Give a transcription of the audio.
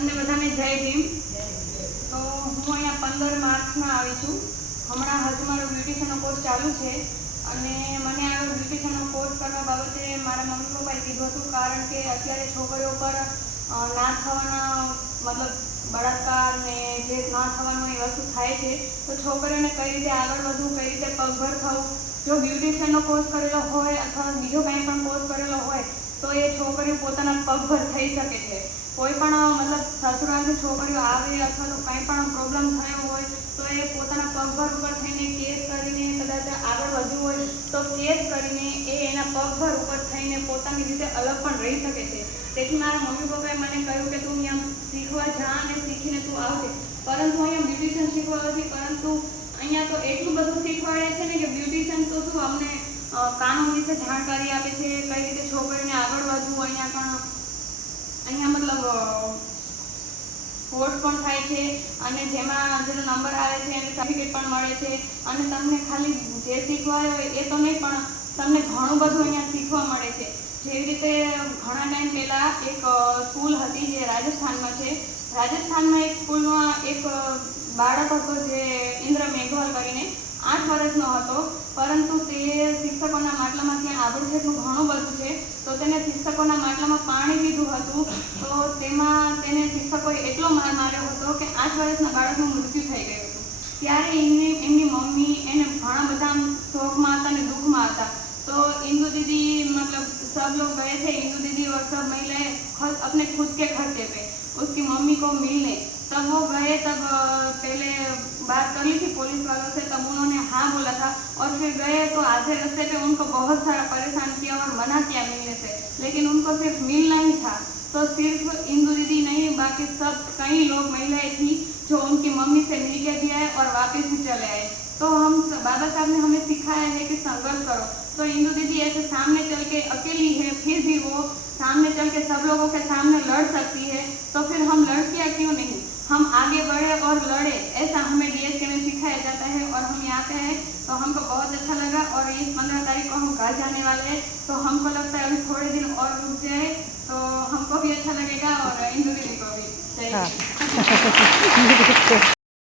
તમને બધાને જય ભીમ। તો હું અહીંયા 15 માર્ચમાં આવી છું। હમણાં હજુ મારો બ્યુટિશિયનનો કોર્સ ચાલુ છે અને મને આ બ્યુટિશિયનનો કોર્સ કરવા બાબતે મારા મમ્મી પપ્પાએ કીધું હતું, કારણ કે અત્યારે છોકરીઓ પર ના થવાના મતલબ બળાત્કાર ને જે ના થવાનું એ વસ્તુ થાય છે, તો છોકરીઓને કઈ રીતે આગળ વધવું, કઈ રીતે પગભર થવું। જો બ્યુટિશિયનનો કોર્સ કરેલો હોય અથવા બીજો કંઈ પણ કોર્સ કરેલો હોય તો એ છોકરીઓ પોતાના પગભર થઈ શકે છે। કોઈ પણ મતલબ સસુરાલથી છોકરીઓ આવે અથવા તો કંઈ પણ પ્રોબ્લેમ થયો હોય તો એ પોતાના પગભર ઉપર થઈને કેસ કરીને કદાચ આગળ વધવું હોય તો કેસ કરીને એ એના પગભર ઉપર થઈને પોતાની રીતે અલગ પણ રહી શકે છે। તેથી મારા મમ્મી પપ્પાએ મને કહ્યું કે તું અહીંયા શીખવા જા અને શીખીને તું આવજે। પરંતુ અહીંયા બ્યુટિશિયન શીખવા નથી, પરંતુ અહીંયા તો એટલું બધું શીખવાડે છે ને કે બ્યુટિશિયન તો શું અમને કાનૂન વિશે જાણકારી આપે છે, કઈ રીતે છોકરીને આગળ વધવું। અહીંયા મતલબ કોર્સ પણ થાય છે અને જેમાં જેનો નંબર આવે છે એને સર્ટિફિકેટ પણ મળે છે અને તમને ખાલી જે શીખવા હોય એ તો નહીં, પણ તમને ઘણું બધું અહીંયા શીખવા મળે છે। જેવી રીતે ઘણા ટાઈમ પહેલાં એક સ્કૂલ હતી જે રાજસ્થાનમાં છે। રાજસ્થાનમાં એક સ્કૂલમાં એક બાળક હતો જે ઇન્દ્ર મેઘવાલ કરીને 8 વર્ષનો હતો, પરંતુ તે શિક્ષકોના માટલામાં ત્યાં આગળ જેટલું ઘણું બધું છે તો તેને શિક્ષકોના માટલામાં પાણી પીધું હતું, તો તેમાં તેને શિક્ષકોએ એટલો માર માર્યો હતો કે 8 વર્ષના બાળકનું મૃત્યુ થઈ ગયું હતું। ત્યારે એમની મમ્મી એને ઘણા બધા શોકમાં હતા અને દુઃખમાં હતા। तो इंदु दीदी मतलब सब लोग गए थे, इंदु दीदी और सब महिलाएं अपने खुद के खर्चे पे उसकी मम्मी को मिलने, तब वो गए। तब पहले बात कर ली थी पुलिस वालों से, तब उन्होंने हाँ बोला था और फिर गए तो आधे रास्ते पे उनको बहुत सारा परेशान किया और मना किया मिलने से, लेकिन उनको सिर्फ मिलना ही था। तो सिर्फ इंदु दीदी नहीं, बाकी सब कई लोग महिलाएं थी जो उनकी मम्मी से मिल के भी आए और वापस भी चले आए। तो हम बाबा साहब ने हमें सिखाया है कि संघर्ष करो। तो इंदु दीदी ऐसे सामने चल के अकेली है, फिर भी वो सामने चल के सब लोगों के सामने लड़ सकती है, तो फिर हम लड़कियां क्यों नहीं, हम आगे बढ़े और लड़े। ऐसा हमें डीएसके में सिखाया जाता है और हम यहाँ पे हैं तो हमको बहुत अच्छा लगा। और इस 15 तारीख को हम घर जाने वाले हैं, तो हमको लगता है अभी थोड़े दिन और रुक जाए तो हमको भी अच्छा लगेगा और इंदु दीदी को भी।